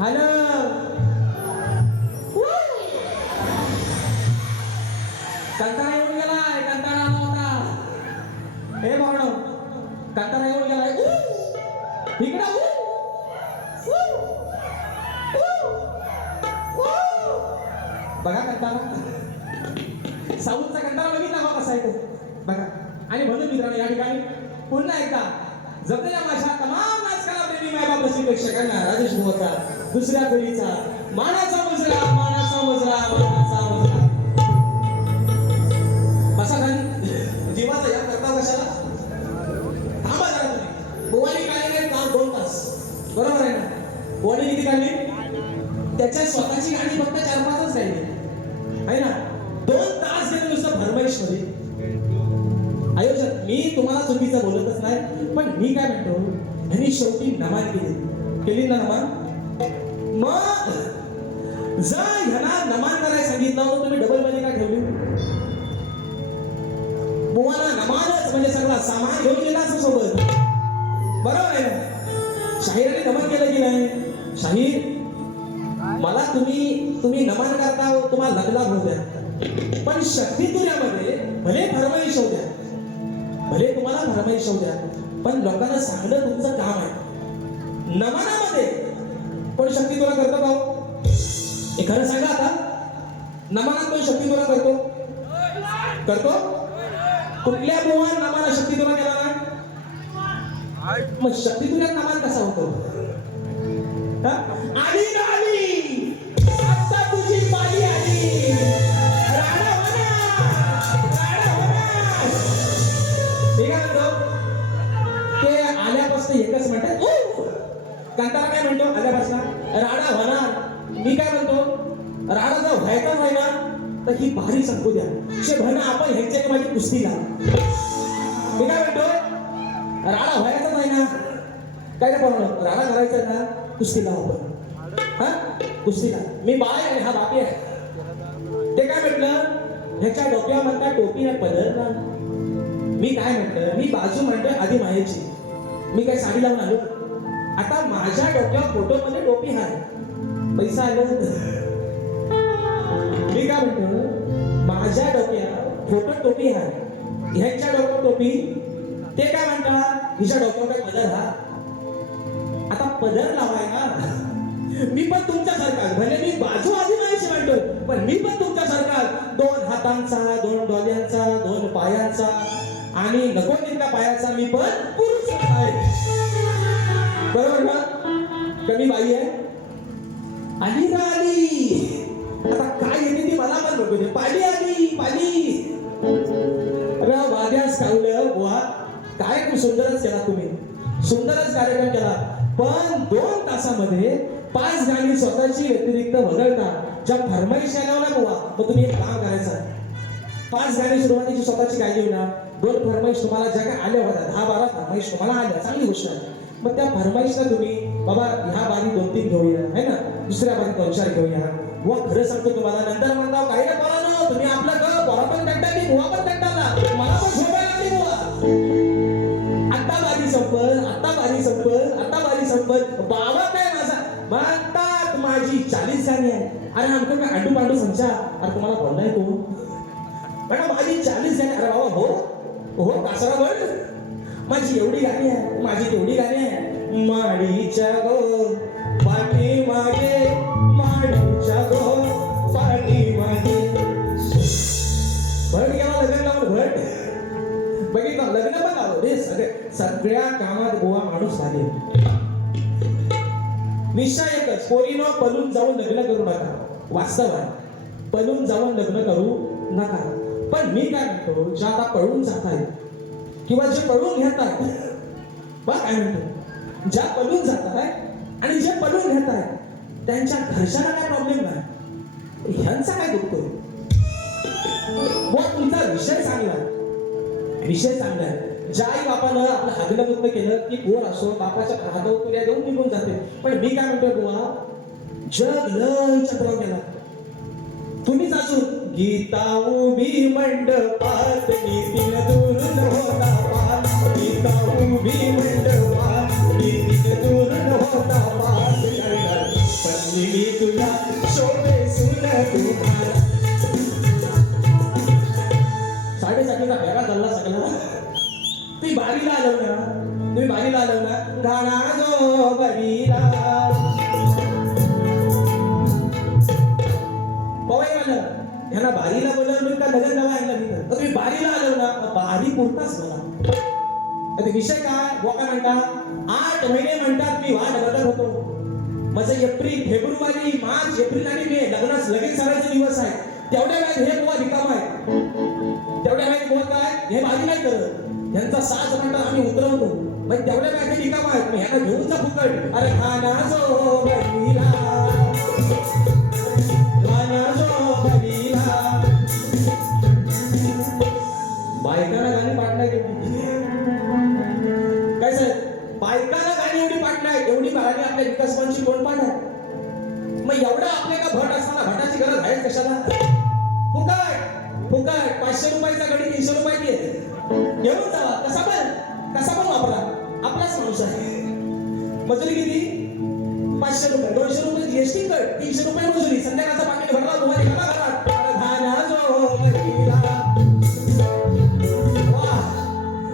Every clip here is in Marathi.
हॅलो कंटाळा येऊन गेलाय, कंटाळा मोठा. हे बाबा कंटाळा येऊन गेलाय. इकडं बघा कंटाळा. साऊथचा कंटाळा बघितला का कसा आहे तो बघा. आणि म्हणून मित्रांनो या ठिकाणी पुन्हा एकदा जपलेल्या माझ्या तमाम नाचकला प्रेमी मायबाप प्रेक्षकांना राजेश भाऊचा दुसऱ्या पिढीचा मानाचा मुजरा, मानाचा मुजरा, मानाचा मुजरा. बसा खाली. जीवाचा या करता कशाला? थांबा जरा तुम्ही. बुवानी काढले काम 2 तास बरोबर आहे ना? बुवानी किती काढली? त्याच्या स्वतःची गाणी फक्त 4-5च राहिली आहे ना. 2 तास गेले नुसतं फरमाईश मध्ये. आयोजक मी तुम्हाला चुकीचं बोलतच नाही, पण मी काय म्हणतो ह्यांनी शेवटी नमान केली ना नमान. मग जर ह्यांना नमान करायला सांगितलं तुम्ही डबल मध्ये का ठेवली? बुवाला नमानच म्हणजे सगळा सामान घेऊन गेला असं सोबत बरोबर आहे ना? शाहीराने नमन केलं की नाही? शाहीर मला तुम्ही नमन करता तुम्हाला लग्न होऊ द्या, पण शक्ती तुऱ्यामध्ये भले फरमाईश होऊ द्या, भले तुम्हाला फरमाईश होऊ द्या, पण लोकांना सांगणं तुमचं काम आहे. नमनामध्ये कोण शक्ती तुला करतो का? हे खरं सांगा आता. नमनात कोण शक्ती तुला करतो? कुठल्या बुवान नमाना शक्ती तुला केला नाही? मग शक्ती तुला नमान कसा होतो? आली ना आली, आता तुझी पाली आली. राणा होणार, राणा होणार. ठीक आहे म्हणतो ते आल्यापासून एकच म्हणतात. कांतारा काय म्हणतो आल्यापासून? राणा होणार. मी काय म्हणतो राणा जर व्हायचाच आहे ना तर ही भारी संपू द्या. शे म्हणा आपण ह्याच्या माझी कुस्ती लाव. मी काय म्हणतो राणा व्हायचाच आहे ना, काय रे पाहुणं राणा करायचं ना, कुस्ती लाव आपण. हा कुस्ती लाव. मी बाय आणि हा बापी आहे. ते काय म्हटलं ह्याच्या डोक्यावर म्हणतात टोपी आहे पदर. मी काय म्हटलं मी बाजू म्हणतोय आधी माहेची. मी काय साडी लावून आलो? आता माझ्या डोक्यावर फोटो मध्ये टोपी आहे, पैसा आलो. मी काय म्हणतो माझ्या डोक्यावर फोटो टोपी आहे, ह्यांच्या डोक्यावर टोपी. ते काय म्हणतात हिच्या डोक्यावर काय पदर हा. आता पदर लावाय ना मी पण तुमच्यासारखा भले मी बाजू आधी माहिती म्हणतोय, पण मी पण तुमच्यासारखा 2 हातांचा, 2 डोळ्यांचा, 2 पायांचा आणि नको तितका पायाचा मी पण पुरुष आहे. बरोबर ना? कमी बाई आहे. आली ना आली, आता काय येते ती मला पण बघू दे. पाली आली पाली. वाद्यास कावलं बुवा काय सुंदरच केला तुम्ही, सुंदरच कार्यक्रम केला. पण 2 तासामध्ये 5 गाणी स्वतःची व्यतिरिक्त वगळता ज्या फरमाईश आल्या ना बुवा, मग तुम्ही एक काम करायचं. 5 गाणी सुरुवातीची स्वतःची गायली होणार, 2 फरमाईश तुम्हाला ज्या काय आल्या होत्या, 10-12 फरमाईश तुम्हाला आल्या, चांगली गोष्ट आहे. मग त्या फरमाईशला तुम्ही बाबा ह्या बारी 2-3 घेऊया है ना, दुसऱ्या बारी 2-4 घेऊया. बुवा खरं सांगतो तुम्हाला नंतर म्हणता काही नाही बोला ना तुम्ही आपलं का बोला पण कंटाळली, बुवा पण कंटाळला, मला पण झोपायला लागली बुवा. आता बारी संपल, आता बारी संपल, आता बारी संपल. बाबा काय माझा म्हणतात माझी 40 गाणी आहे. अरे आमचं काय अंडू पांडू संचा. अरे तुम्हाला बोललाय तो मॅडम माझी 40 गाणी. अरे बाबा हो हो कासरा बोल, माझी एवढी गाणी आहे, माझी तेवढी गाणी आहे. माडीच्या गो पाठी मागे, माडीच्या गो पाठी मागे. भट गेला लग्न लावून भट बघितलं लग्न पण आलो रे. सगळ्या कामात गोवा माणूस झाले. निश्चय एकच पोरीनो पळून जाऊन लग्न करू नका. वास्तव आहे पळून जाऊन लग्न करू नका. पण मी काय म्हणतो ज्या आता पळून जात आहेत किंवा जे पळून घेत आहेत बघ काय म्हणतो ज्या पळून जात आहेत आणि जे पळून घेत आहेत त्यांच्या घरच्यांना काय प्रॉब्लेम नाही, ह्यांचा काय दुखतो? मग तुमचा विषय चांगला आहे, विषय चांगला आहे. ज्या आई बापानं आपलं हागलं मुक्त केलं की पोर असो बापाच्या हातावर तुऱ्या देऊन निघून जाते. पण मी काय म्हणतोय बुवा जग लय चक्राव केला. तुम्हीच असून गीता उभी मंडपात नितीन दूर होता पार, गीता उभी मंडपात नितीन दूर होता पार. जो बरीला पवाई मला ह्यांना बारीला बोलवलं का लगन गावा आणलं मी तर तुम्ही बारीला आलो ना बारी पुरताच मला आता विषय काय बोका म्हणता 8 महिने म्हणतात मी वाट बघत होतो माझं एप्रिल फेब्रुवारी मार्च एप्रिल आणि मे लग्नास लगेच सारायचे दिवस आहे तेवढ्या वेळात हे बुवा रिकाम आहे तेवढ्या वेळात बुवा काय हे बारी नाही करत यांचा साज म्हणतात आम्ही उतरवतो मग तेवढ्या वेळात हे रिकाम आहे मी ह्यांना घेऊन जा फुकट अरे खाना जो बरीला खाना जो बरीला बायकांना गाणी पाठणार काय साहेब बायकांना गाणी एवढी पाठणार एवढी गाणी आपल्या विकासकांची कोण पाठणार मग एवढा आपल्याला भट असताना भटाची गरज आहे कशाला फुकट फुकट 500 रुपयाचा गडी 300 रुपये घे घेऊन जावा कसा पण वापरा आपलाच माणूस आहे मजुरी किती 500 रुपये 200 रुपये जीएसटी कट 300 रुपये मजुरी संध्याकाळचा पाकिट भरला तुम्हाला एका घरात धाना जो बहिरा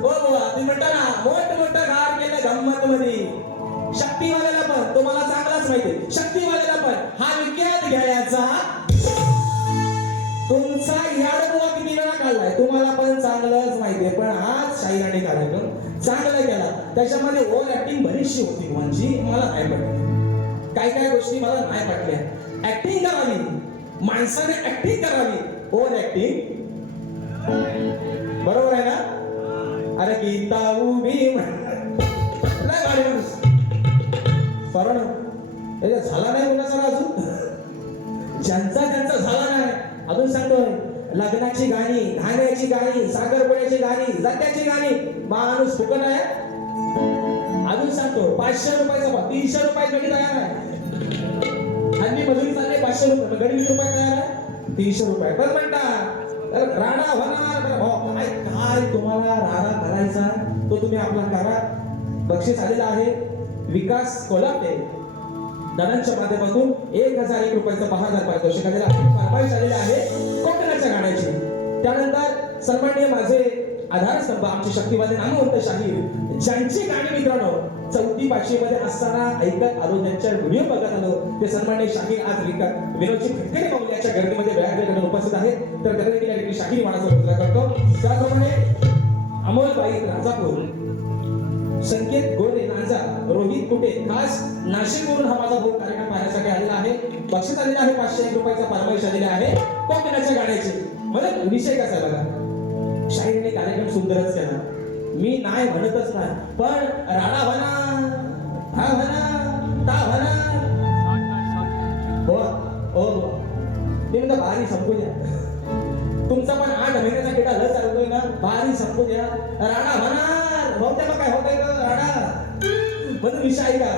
तुम्ही म्हणता ना मोठं गार केलं गंमत मध्ये शक्तीवाल्याला पण तुम्हाला चांगलाच माहिती शक्तीवाल्याला पण हा विक्यात घ्यायचा तुमचा याडबुवा किती वेळा काढलाय तुम्हाला पण चांगलंच माहितीये पण आज शाहीराणी कार्यक्रम चांगला केला त्याच्यामध्ये ओव्हर ऍक्टिंग बरीचशी होती म्हणजे मला नाही पटली काय गोष्टी मला नाही पटल्या ऍक्टिंग करावी माणसाने ऍक्टिंग करावी ओव्हर ऍक्टिंग बरोबर आहे ना अरे गीता उभी नाही गाडी माणूस कारण झाला नाही कोणाचा अजून ज्यांचा झाला नाही अजून सांगतोय लग्नाची गाणी धान्याची गाणी साखरपुड्याची गाणी जात्याची गाणी माणूस फुकट आहे अजून सांगतो 500 रुपयाचा 300 रुपये गडी तयार आहे आणि मजुरी चालली 500 रुपये गडी 20 रुपये तयार आहे 300 रुपये पण म्हणता राडा होणार काय तुम्हाला राडा करायचा तो तुम्ही आपला करा बक्षीस आलेला आहे विकास कोल्हाटे दादांच्या माध्यमातून 1001 रुपयाचा 5000 पारितोषिक आलेला आहे फरमाईश आलेला आहे कोकणाच्या गाण्याची त्यानंतर सन्माननीय माझे आधारस्तंभ आमचे शक्तिवादी नामवंत शाहीर ज्यांची गाणी मित्रांनो 4थी 5वी मध्ये असताना ऐकत आलो ज्यांच्या व्हिडिओ बघत आलो ते सन्माननीय शाहीर आज विनोदजी खटकरे माऊली यांच्या गर्दीमध्ये वेळाकडे उपस्थित आहेत तर त्या ठिकाणी शाहीर मानाचा मुद्रा करतो त्याप्रमाणे अमोलबाई राजापूर संकेत गोरे नांजा रोहित कुटे खास नाशिकवरून हा माझा भाऊ कार्यक्रम पाहण्यासाठी आलेला आहे बक्षीस आलेला आहे 501 रुपयाचा फरमाईश आलेला आहे कोकणाच्या गाण्याचे म्हणजे विषय कसा आहे बघा शाहीरने कार्यक्रम सुंदरच केला मी नाही म्हणतच नाही पण राडा म्हणा हा म्हणा ता म्हणा हो मी म्हणता बारी संपू द्या तुमचा पण 8 महिन्याचा किडा लस चालतोय ना बारी संपू द्या राडा म्हणा बहुतेक मग काय होतंय का राडा म्हणून विषय आहे का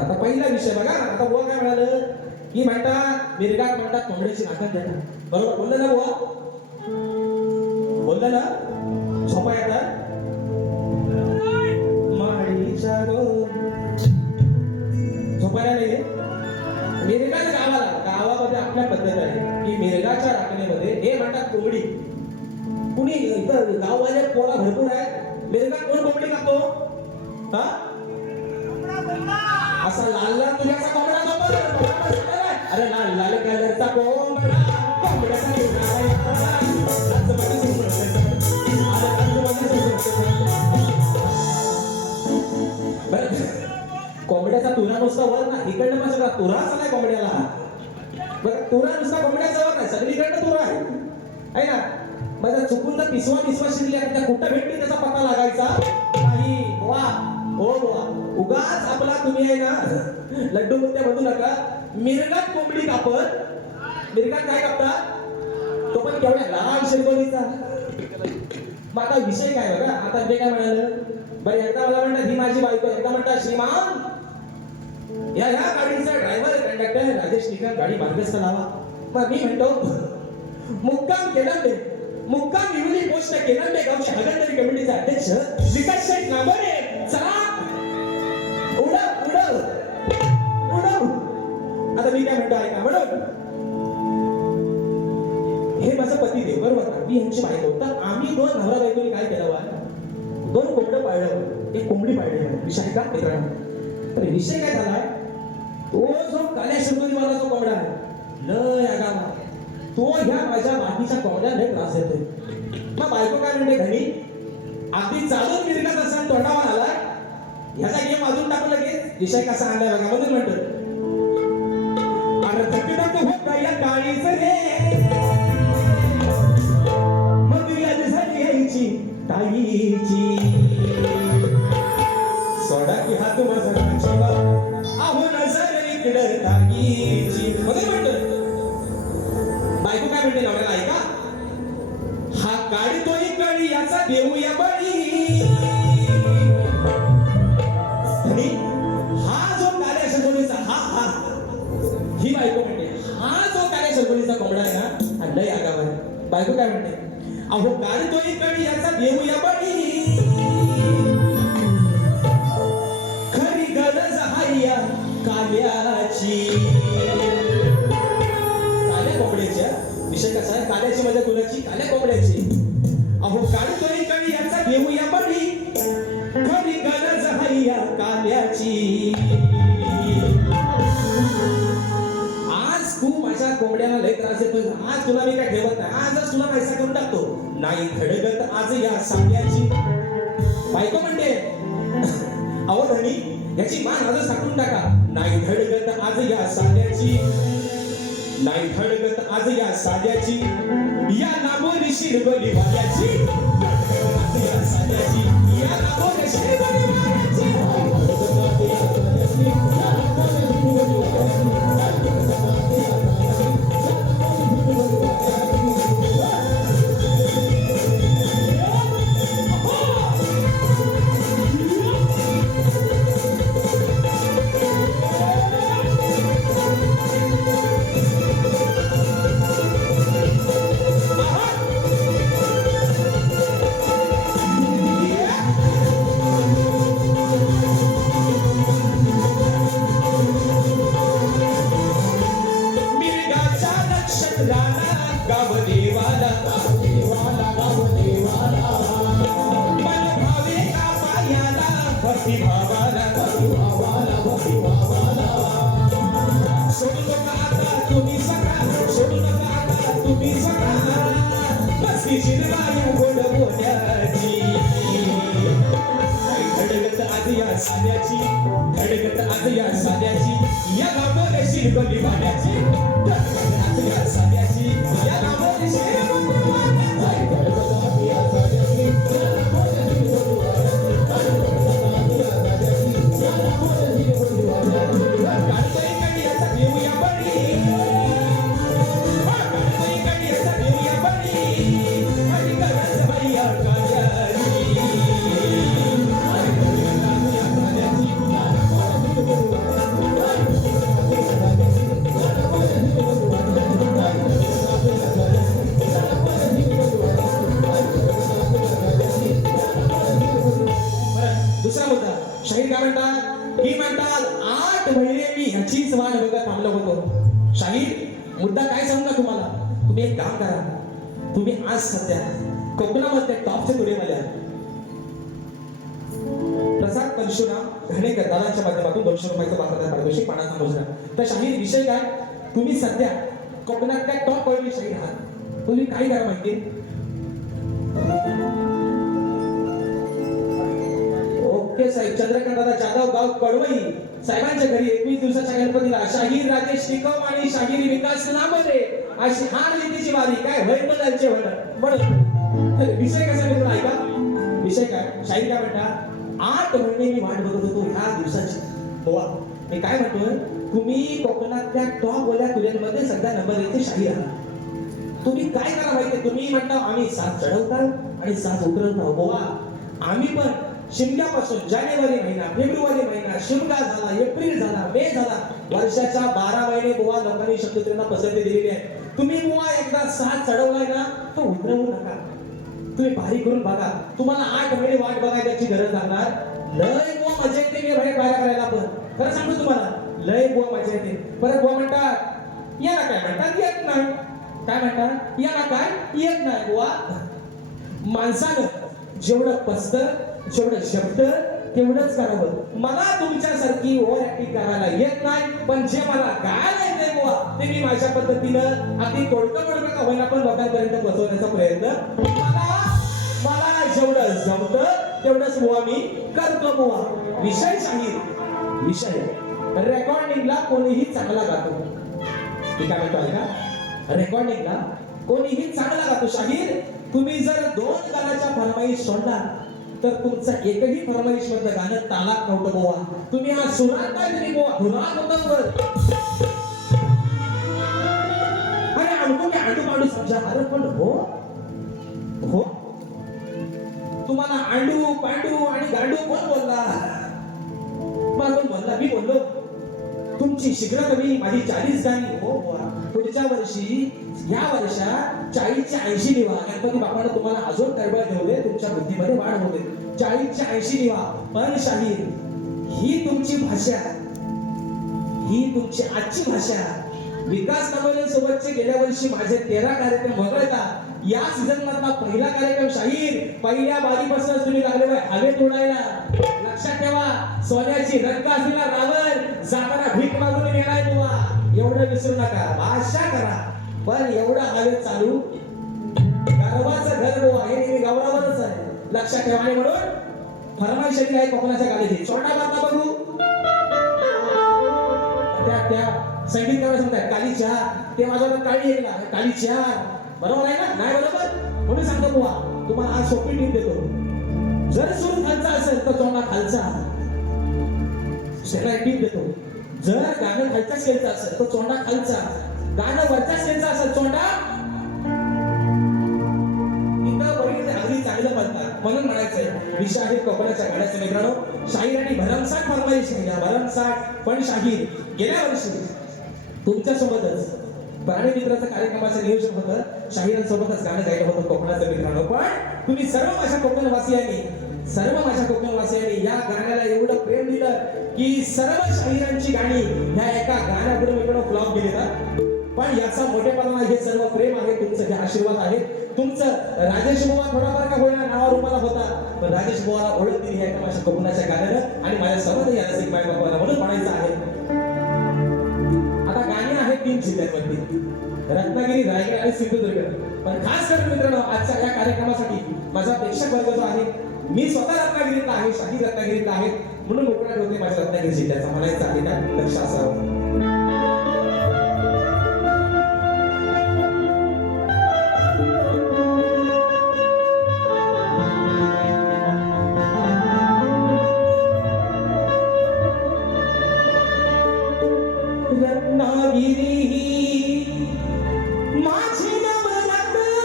आता पहिला विषय बघा आता बुवा काय म्हणाल की म्हणता मिरगाट म्हणतात कोंबड्याची नाकात देतात बरोबर बोललं ना बुवा बोललं ना झोपा येतात माळीच्या झोपायला नाही मिरगाट गावामध्ये आपल्या पद्धत आहे की मिरगाच्या राखणीमध्ये हे म्हणतात कोंबडी कुणी इथं गाववाले पोरा भरपूर आहे मिरगाट कोण कोंबडी कापतो हा असा लाल लाल तुझ्याचा कोंबडा अरे लाल लाल कलरचा कोंबडा कोंबड्याचा तुरा नुसता वर ना इकडनं पण सगळा तुराच नाही कोंबड्याला बरं तुरा नुसता कोंबड्याचा वर नाही सगळीकडनं तुरा आहे ना माझा चुकून जर पिसवा शिरल्या त्या कुठं भेटली त्याचा पत्ता लागायचा नाही वा हो वा उगाच आपला तुम्ही आहे ना लड्डू मुद्द्या म्हणू नका मिरगाट कोंबडी कापत मिरगाट काय कापता तो पण केवढ्या लहान शिरकोणीचा मग आता विषय काय बघा आता ते काय म्हणाल बरं एकदा मला म्हणतात ही माझी बायको एकदा म्हणतात श्रीमान या गाडीचा ड्रायव्हर कंडक्टर राजेश निकम गाडी मार्गस्थ लावा मग मी म्हणतो मुक्काम विवली पोस्ट केनंबे गावचे हगंदरी कमिटीचे अध्यक्ष विकास शेठ नांबरे चला उडव आता मी काय म्हणतो ऐका म्हणून हे माझं पतिदेव बरोबर मी यांची बायको तर आम्ही 2 नवरा बायकोनी काय केलं 2 कोंबडं पाळलं एक कोंबडी पाळलेली आहे. विषय आहे का मित्रांनो? तर विषय काय झालाय, तो जो काल्या शंभरीवाला जो कोंबडा आहे लय आगावा, तो ह्या माझ्या बाकीच्या कोंबड्या लय त्रास देतोय. मग बायको काय म्हणते, घरी अगदी चालून मिरकत असताना तोंडावर आलाय, ह्याचा गेम अजून टाकू लगेच. विषय कसा आणलाय बघा, म्हणून म्हणतो अरे थकधक होत या काळीच रे, मग याद झाली यायची ताईची, सोडा की हात माझा जीवा, आहो नजर इकडं ताईची. म्हणून म्हणतो बायको काय म्हणते नवऱ्याला, ऐका हा काळी तोही काळी याचा देऊया बळी. आणि हा जो काळ्या शंभरीचा हा ही बायको म्हणते, हा जो काळ्या शंभरीचा कोंबडा आहे ना हा लय आगाव आहे. बायको काय म्हणते, अहो काळी तोही काळी याचा देऊया बळी, खरी गरज आहे या काल्याची. काल्या कोंबड्याच्या विषय कसा आहे, काल्याची मजा कुणाची, काल्या कोंबड्याची. अहो काळी तोही काळी याचा देऊया बळी, खरी गरज आहे या काल्याची. आज तू माझ्या कोंबड्याला लय त्रास देतोय, आज तुला मी काय ठेवत नाही, आजच तुला पैसा करून टाकतो. नाही धडगत आज या साल्याची. बायको म्हणते, अहो धनी याची मान आजच टाकून टाका. नाही धडगत आज या साल्याची, नाही धडगत आज या साल्याची, या नामोनी शिरबली वाल्याची, या साल्याची, या नामोनी शिरबली वाल्याची. धडगत आज या साल्याची, या नामोनी शिरबली वाल्याची, धडगत आज या साल्याची, या नामोनी शिरबली दुसरा मुद्दा, शाहीर काय म्हणतात, ही म्हणतात 8 महिने मी ह्याचीच वाट बघत थांबलो होतो. शाहीर मुद्दा काय सांगू का तुम्हाला, तुम्ही एक काम करा, तुम्ही आज सध्या कोकणामध्ये टॉपचे तुरेमध्ये आहात. प्रसाद परशुराम घाणेकर दादांच्या माध्यमातून 200 रुपयाचं वापरतात पारितोषिक पाण्याचा मोजरा. तर शाहीर विषय काय, तुम्ही सध्या कोकणातल्या टॉप वरील शाहीर आहात. तुम्ही काय करा माहिती, ओके साहेब, चंद्रकांत दादा जाधव गाव कडवई साहेबांच्या घरी 21 दिवसाच्या गणपतीला शाहीर राजेश टिकम आणि शाहीर विकास नामोरे अशी हार लिहिण्याची वारी काय होईल बदलचे म्हणत. विषय कसा मित्र ऐका, विषय काय, शाहीर काय म्हणतात, 8 महिने मी वाट बघत होतो ह्या दिवसाची. बोवा मी काय म्हणतोय, तुम्ही कोकणातल्या टॉप वाल्या तुऱ्यांमध्ये सध्या नंबर 1 चे शाहीर आहात. तुम्ही काय करा माहितीये, तुम्ही म्हणता आम्ही 7 चढवताव आणि 7 उतरवताव. बोवा आम्ही पण शिमग्यापासून जानेवारी महिना, फेब्रुवारी महिना, शिमगा झाला, एप्रिल झाला, मे झाला, वर्षाच्या 12 महिने बुवा लोकांनी शब्दचिन्हांना पसंती दिलेली आहे. तुम्ही बुवा एकदा 7 चढवलाय ना, तो उतरवू नका. तुम्ही भारी करून बघा, तुम्हाला 8 महिने वाट बघायची गरज लागणार. लय बुवा मजा येते मी बाहेर करायला. पण खरं सांगतो तुम्हाला, लय बुवा मजा येते. परत बुवा म्हणतात या ना, काय म्हणतात येत नाही, काय म्हणतात या ना, काय येत नाही. बुवा माणसानं जेवढं पसतं, जेवढं शब्द, तेवढंच करावं. मला तुमच्यासारखी ओव्हर ऍक्टिंग करायला येत नाही, पण जे मला गायला येते बुवा ते मी माझ्या पद्धतीनं अगदी तोडकं का होईना पण लोकांपर्यंत पोहोचवण्याचा प्रयत्न मला जेवढं जमतं तेवढंच बुवा मी करतो बुवा. विषय शाहीर विषय रेकॉर्डिंगला कोणीही चांगला गातो. ठीक आहे म्हणतो का? रेकॉर्डिंगला कोणीही चांगला गातो. शाहीर तुम्ही जर 2 गाण्याच्या फरमाईश सोडला तर तुमचं एकही फरमाईश मधलं गाणं तालात नव्हतं बुवा. तुम्ही हा सुरात काय तरी बुवा धुरात होतं. अरे आंडू पांडू समजा. अरे पण हो हो तुम्हाला आंडू पांडू आणि गांडू कोण बोलला? मला कोण बोलला? मी बोललो. तुमची शीघ्र कमी माझी 40 गाणी हो बुवा. पुढच्या वर्षी या वर्षात 40च्या 80 निवा. गणपती बाप्पानं तुम्हाला अजून टळबळ ठेवले, तुमच्या बुद्धीमध्ये वाढ होते. 40च्या 80 निवा. पण शाहीर ही तुमची भाषा, ही तुमची आजची भाषा. विकास कामोले सोबतचे गेल्या वर्षी माझे 13 कार्यक्रम वगळता या सीझन मधला पहिला कार्यक्रम शाहीर. पहिल्या बारीपासून तुम्ही लागले हवे तोडायला. लक्षात ठेवा, सोन्याची रंग असलेला रावण जाताना भीक मागून गेलाय तुला. एवढं विसरू नका. भाषा करा पण एवढं हवे चालू. गर्वाचं घर बुवा हे नेहमी गौरवावरच आहे. लक्षात ठेवा. आणि म्हणून फरमाईश आहे कोकणाच्या गाडीची. छोटा बाता बघू. त्या संगीतकार सांगतात काली चहा. ते माझ्यावर काळी एकला काली चहा. बरोबर आहे ना? नाही बरोबर? म्हणून सांगतो बुवा तुम्हाला आज सोपी टीप देतो. जर सूर खालचा असेल तर चोंडा खालचा. सगळ्या टीप देतो. जर गाणं खालच्या स्केलचं असेल तर चोंडा खालचा. गाणं वरच्या स्केलचं असेल चोंडा इथं बघितलं अगदी चांगलं म्हणतात. म्हणून म्हणायचंय विषय आहे कोकणाच्या गाण्याचे. मित्रांनो, शाहीर आणि भरमसाठ फरमाईश घ्या. भरमसाठ. पण शाहीर गेल्या वर्षी तुमच्या सोबतच प्राणी मित्राचं कार्यक्रमाचं नियोजन होतं. शाहिरांसोबतच गाणं गायलं होतं कोकणाचं. मित्रांनो, पण तुम्ही सर्व माझ्या कोकणवासियांनी या गाण्याला एवढं प्रेम दिलं की सर्व शाहिरांची गाणी ह्या एका गाण्यावरून मित्रांनो फ्लॉप गेली ना. पण याचा मोठेपणा हे सर्व प्रेम आहे तुमचं, हे आशीर्वाद आहे तुमचं. राजेश बुवा थोडाफार का होईना नावा रूपाला होता, पण राजेश बुवाला ओळख दिली आहे माझ्या कोकणाच्या गाण्यानं आणि माझ्या समज या रसिक बाई बाप्पाला म्हणून म्हणायचं आहे. आता गाणी आहेत 3 जिल्ह्यांमध्ये, रत्नागिरी, रायगड आणि सिंधुदुर्ग. पण खास करून मित्रांनो आजच्या या कार्यक्रमासाठी माझा प्रेक्षक वर्ग जो आहे, मी स्वतः रत्नागिरीतला आहे, शाहीर रत्नागिरीतला आहे, म्हणून मोकळा होते माझ्या रत्नागिरी जिल्ह्याचा म्हणायचं आहे ना. लक्ष असावं. रत्नागिरी माझी नवरत्नाची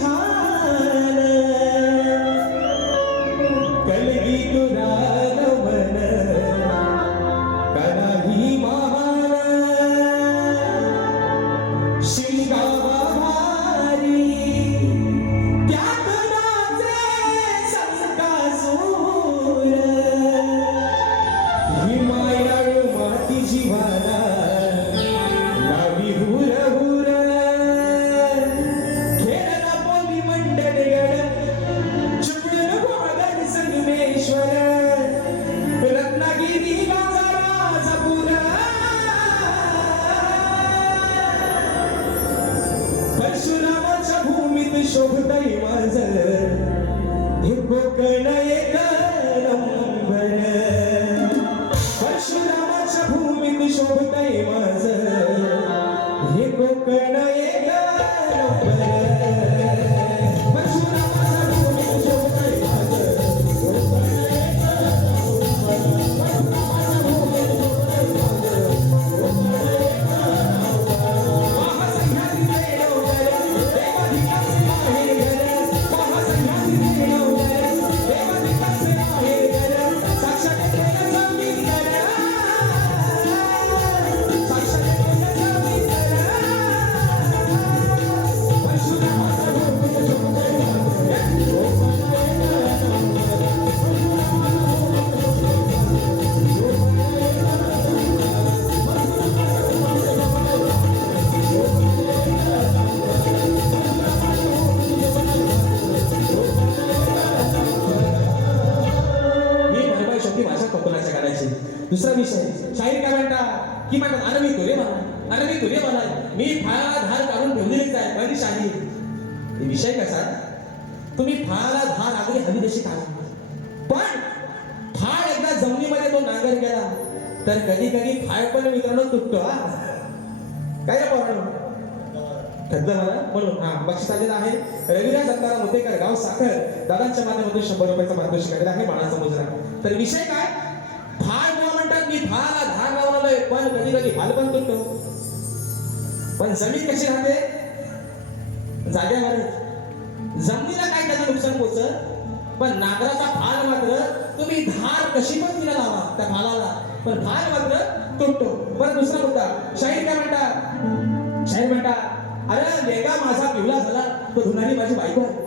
खान, कलगी तुला नमन कलाही महान, शिंगावा भारी त्यात नाचे संकासूर, हिमायाळू माती जीवाला लावी हुर हुर, खेळला बोली मंडळगड चुकून गोगन संगमेश्वर, रत्नागिरी गाजा जपूर, परशुरामाच्या भूमीत शोभतय माझं हे कोकण एक नंबर, परशुरामाच्या भूमीत शोभतय माझं हे कोकण एक नंबर, परशुरामाच्या भूमीत शोभतय माझं कोकण एक नंबर, परशुरामाच्या भूमीत शोभतय माझं कोकण एक नंबर, महासह्याद्री डोंगर देवाधिकाचे आहे घर, महासह्याद्री डोंगर देवाधिकाचे आहे घर, साक्षात देवाचा मी घर, साक्षात देवाचा मी घर, दुसरा विषय शाहीर काय म्हणता की म्हणतात अरे मी तुरे म्हणा, अरे मी तुरे म्हणा, मी फाळाला धार काढून ठेवलेलीच आहे पण शाहीर. विषय कसा तुम्ही फाळाला धार अगदी हवी तशी काढा, पण फाळ एकदा जमिनीमध्ये तो नांगर गेला तर कधी कधी फाळ पण मित्रांनो तुटतो. काय थकलं मला म्हणून बक्षीस आलेलं आहे. रविराज दत्ताराम मुतेकर गाव साखर दादांच्या माध्यमातून 100 रुपयाचा मार्गदर्शन केलेला आहे मानाचा मुजरा. तर विषय काय फाळ मला म्हणतात मी फाळाला धार लावलेलं आहे पण कधी कधी फाळ पण तुटतो. पण जमीन कशी राहते जाग्यावर, जमिनीला काय त्याचं नुकसान पोहोचत पण नांगराचा फाळ मात्र तुम्ही धार कशी पण तिला लावा त्या फाळाला पण फाळ मात्र तुटतो. बरं दुसरा मुद्दा शाहीर काय म्हणतात, शाहीर म्हणतात अरे लेगा माझा पिवला झाला तो धुणारी माझी बायको आहे.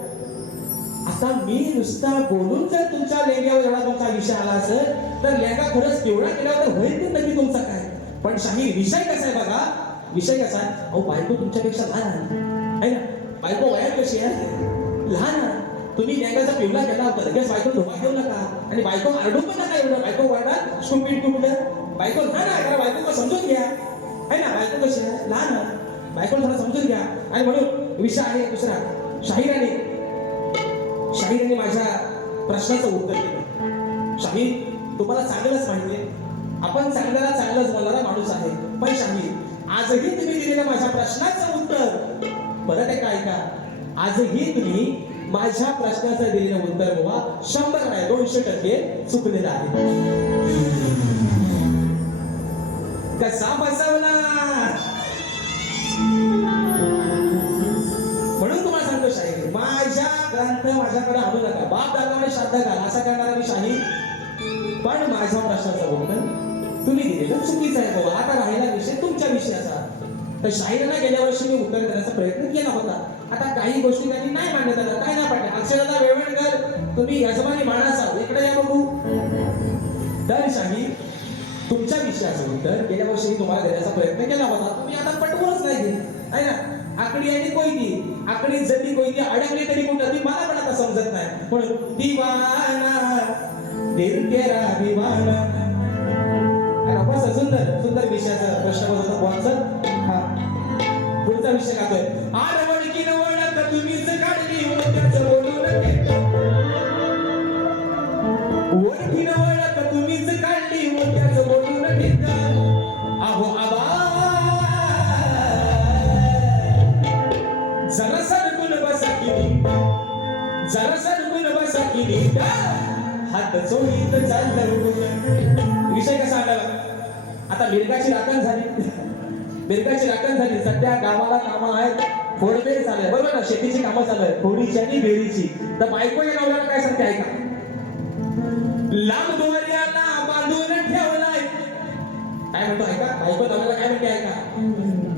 आता मी नुसता बोलून जर तुमच्या लेंग्यावर एवढा तुमचा विषय आला असेल तर लेंगा खरंच पिवळा केल्यावर होईल की नक्की तुमचा काय. पण शाहीर विषय कसा आहे बघा, विषय कसा आहे अहो बायको तुमच्यापेक्षा लहान आहे ना, बायको वयात कशी आहे लहान आहे. तुम्ही लेंगाचा पिवला केला होता लगेच बायको धोका घेऊ नका आणि बायको आरडू पण नका एवढं. बायको वरडात स्टुपिड टुपडं बायको लहान आहे कारण बायको समजून घ्या आहे ना, बायको कशी आहे लहान आहे बायको थोडा समजून घ्या. आणि म्हणून विषय आहे दुसरा शाहीराने माझ्या प्रश्नाचं उत्तर दिलं. शाहीर तुम्हाला चांगलंच माहिती आहे, आपण चांगल्याला चांगलंच बोलणारा माणूस आहे. पण शाहीर आजही तुम्ही दिलेल्या माझ्या प्रश्नाचं उत्तर परत एकदा ऐका. आजही तुम्ही माझ्या प्रश्नाचं दिलेलं उत्तर बाबा 100 नाही 200% चुकलेलं आहे. कसा बसवला म्हणून तुम्हाला सांगतो शाहीर माझ्या ग्रंथ माझ्याकडे आणू नका. बाप दादाने श्राद्ध घाल असा करणारा मी शाहीर, पण माझ्या प्रश्नाचं उत्तर तुम्ही दिलेलं चुकीचं आहे बाबा. आता राहिला विषय तुमच्या विषयाचा. तर शाहीरांना गेल्या वर्षी मी उत्तर देण्याचा प्रयत्न केला होता. आता काही गोष्टी त्यांनी नाही मांडण्यात आल्या, काय नाही पाडल्या. अक्षराला वेळवेळकर तुम्ही यजमानी मानाचा इकडे या बघू. तर शाहीर तुमच्या विषयाचं उत्तर गेल्या वर्षी तुम्हाला देण्याचा प्रयत्न केला होता, तुम्ही आता पटवूनच नाही घेत आहे ना. आकडी आणि कोयती, आकडी जरी कोयती अडकली तरी कुठं ती मला पण आता समजत नाही. म्हणून दिवाना दिल तेरा दिवाना. सुंदर सुंदर विषयाचा प्रश्न होता कोणचा. हा पुढचा विषय गातोय आरवडकी नवळक तुम्हीच काढली मोत्याचं बोलून घेतो. ओळखी नवळक तुम्हीच काढली मोत्याचं बोलून घेतो. अहो आबा जरा सरकून बसा किती, जरा सरकून बसा किती हात चोळीत चाललं. विषय कसा आला आता मिरगाची राखण झाली, मिरगाची राखण झाली. सध्या गावाला कामं आहेत, फोडबेर झालंय बरोबर ना, शेतीची कामं चालू आहेत फोडीची आणि बेरीची. तर बायको या नवऱ्याला काय सांगते ऐका. लांब दोऱ्याला बांधून ठेवलाय, काय म्हणतो ऐका. बायको नवऱ्याला काय म्हणते ऐका.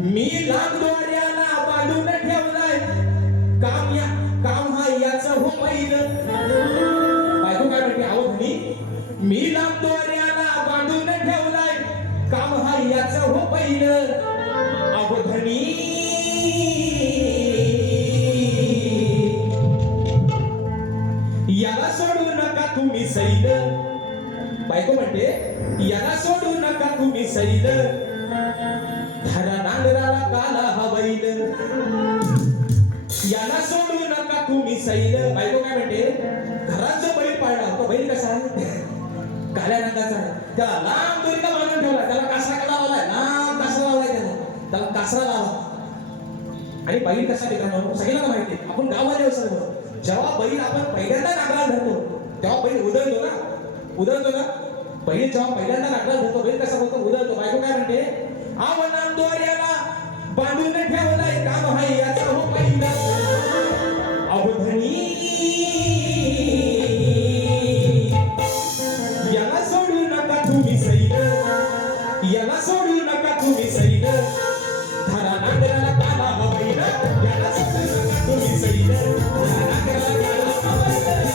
मी लांब दोऱ्याला बांधून ठेवलाय काम हा याचं हो पहिलं. बायको काय म्हणते अहो मी लांब दोऱ्याला बांधून ठेवलाय काम हा याचं हो पहिलं. अवधनी याला सोडू नका तुम्ही सैल. बायको म्हणते याला सोडू नका तुम्ही सैल. धरा नांगराला काला हवैल. याला सोडू नका तुम्ही सैल. बायको काय म्हणते घरात जो बैल पाळला तो बैल कसा आहे काळ्या रंगाचा, त्याला लांब दोरीला बांधून ठेवला, त्याला कासरा केला लावलाय, लांब कासरा लावलाय, त्याला कासरा लावा. आणि बैल कसा मित्रांनो सगळ्यांना माहिती आहे, आपण गावाला सर्व जेव्हा बैल आपण पहिल्यांदा नांगराला धरतो तेव्हा बैल उधळतो ना. बैल जेव्हा पहिल्यांदा नांगराला धरतो बैल कसा होतो उधळतो. बायको काय म्हणते आवनाम दोऱ्याला बांधून ठेवलाय काम हाय याचा हो पहिला. अवधनी याला सोडू नका तुम्ही सैल. याला सोडू नका तुम्ही सैल. धरा नांगराला काला हवैल. याला सोडू नका तुम्ही सैल. धरा नांगराला काला हवैल.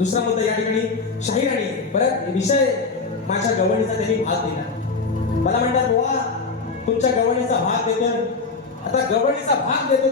दुसरा मुद्दा या ठिकाणी शाहीराणी. परत विषय माझ्या गवळणीचा त्यांनी भाग दिला. मला म्हणतात बुवा तुमच्या गवळणीचा भाग देतोय. आता गवळणीचा भाग देतो